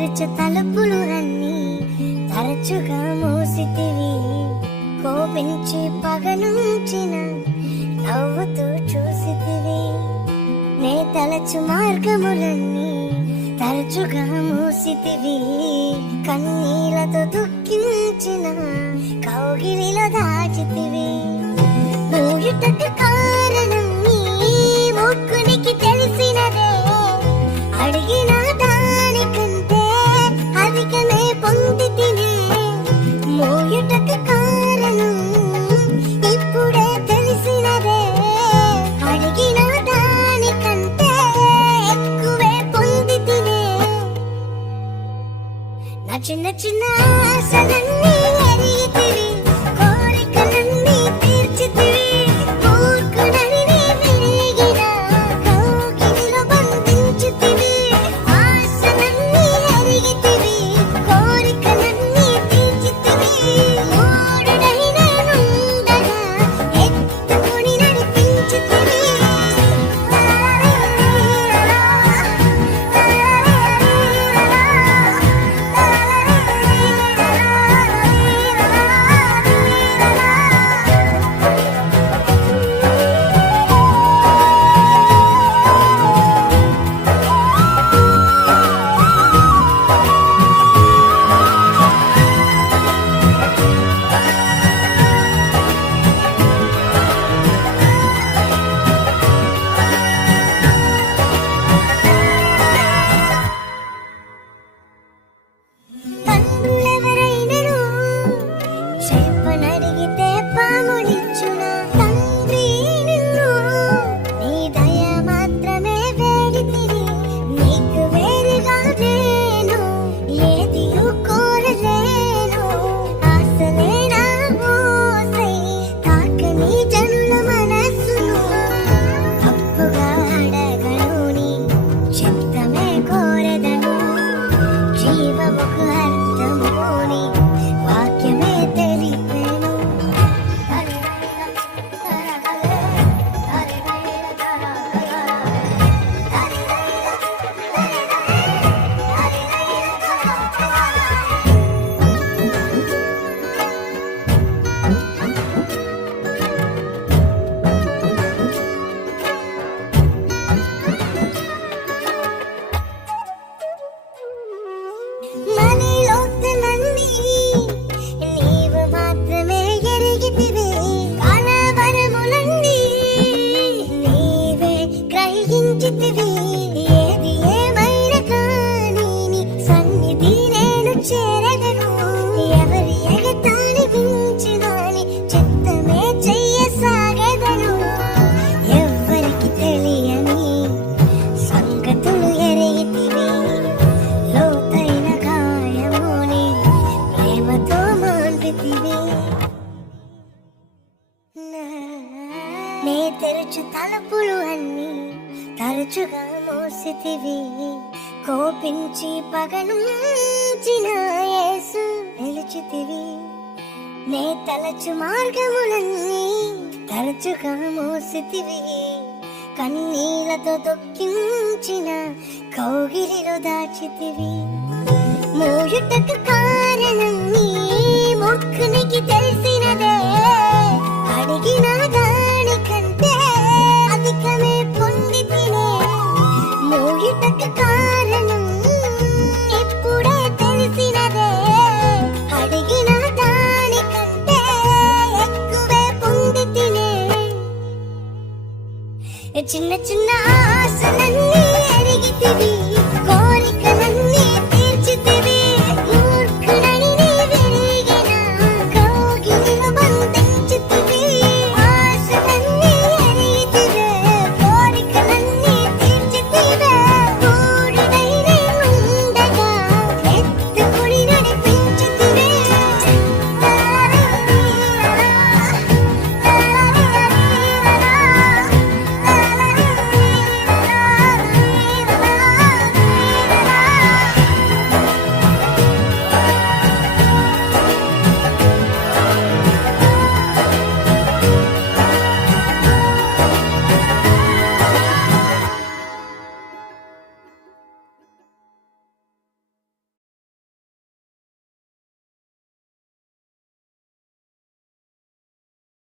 తెరచు తలుపులు అన్నీ తరచుగా మూసితివి. కోపించి పగనుంచిన నవ్వుతూ చూసితివి. నే తలచు మార్గములన్నీ తరచుగా మూసితివి. కన్నీళ్లతో దుఃఖించిన కౌగిలిలో దాచితివి. మూయుటకు కారణం నీ ముక్కునికి తెలిసినదే. అడిగిన దానికంటే అధికమే పొందితినే. మూయుటకు కారణం ఇప్పుడే తెలిసినదే. అడిగిన దానికంటే ఎక్కువే పొందితినే. నా చిన్న చిన్న ఆశలన్నీ ఎరిగితివి. కోరికలన్నీ తీర్చితివి. మూర్ఖుడని నీ విరిగిన కౌగిలిలో బంధించితివి. ఆశలన్నీ ఎరిగితివి. కోరికలన్నీ తీర్చితివి. మూఢుడై నేనుండగా ఎత్తుకొని నడిపించితివి. తండ్రులెవరైనను చెప్పనడిగితే పాములిచ్చునా? తండ్రి నిన్ను నీ దయ మాత్రమే వేడితిని. నీకు వేరుగా నేను ఏదియూ కోరలేను. ఆశలే నా మోసై తాకని జనుల మనస్సును. తప్పుగా అడగను నీ చిత్తమే కోరెదను. జీవముకు అర్థముని వాక్యమే తెలిపెను. మనలోతులన్నీ నీవు మాత్రమే ఎరిగితివి. కలవరములన్నీ నీవే గ్రహించితివి. ఏది ఏమైనా కానీ నీ సన్నిధి నేను చేరగను. ఎవరి ఎగతాళి వించినా నీ చిత్తమే చెయ్యసాగదను. ఎవ్వరికి తెలియని సంగతులు ఎరిగితివి. లోతైన గాయముని ప్రేమతో మాన్పితివి. నే తెరచు తలుపులు అన్నీ తరచుగా మూసితివి. కోపించి పగనుంచిన యేసు నిలిచితివి. నే తలచు మార్గములన్నీ తరచుగా మూసితివి. కన్నీళ్లతో దుఃఖించిన కౌగిలిలో దాచితివి. మూయుటకు కారణం నీ ముక్కునికి తెలిసినదే. అడిగిన దానికంటే అధికమే పొందితినే. మూయుటకు కారణం ఇప్పుడే తెలిసినదే. అడిగిన దానికంటే ఎక్కువే పొందితినే. చిన్న చిన్న ఆశలన్నీ ఎరిగితివి.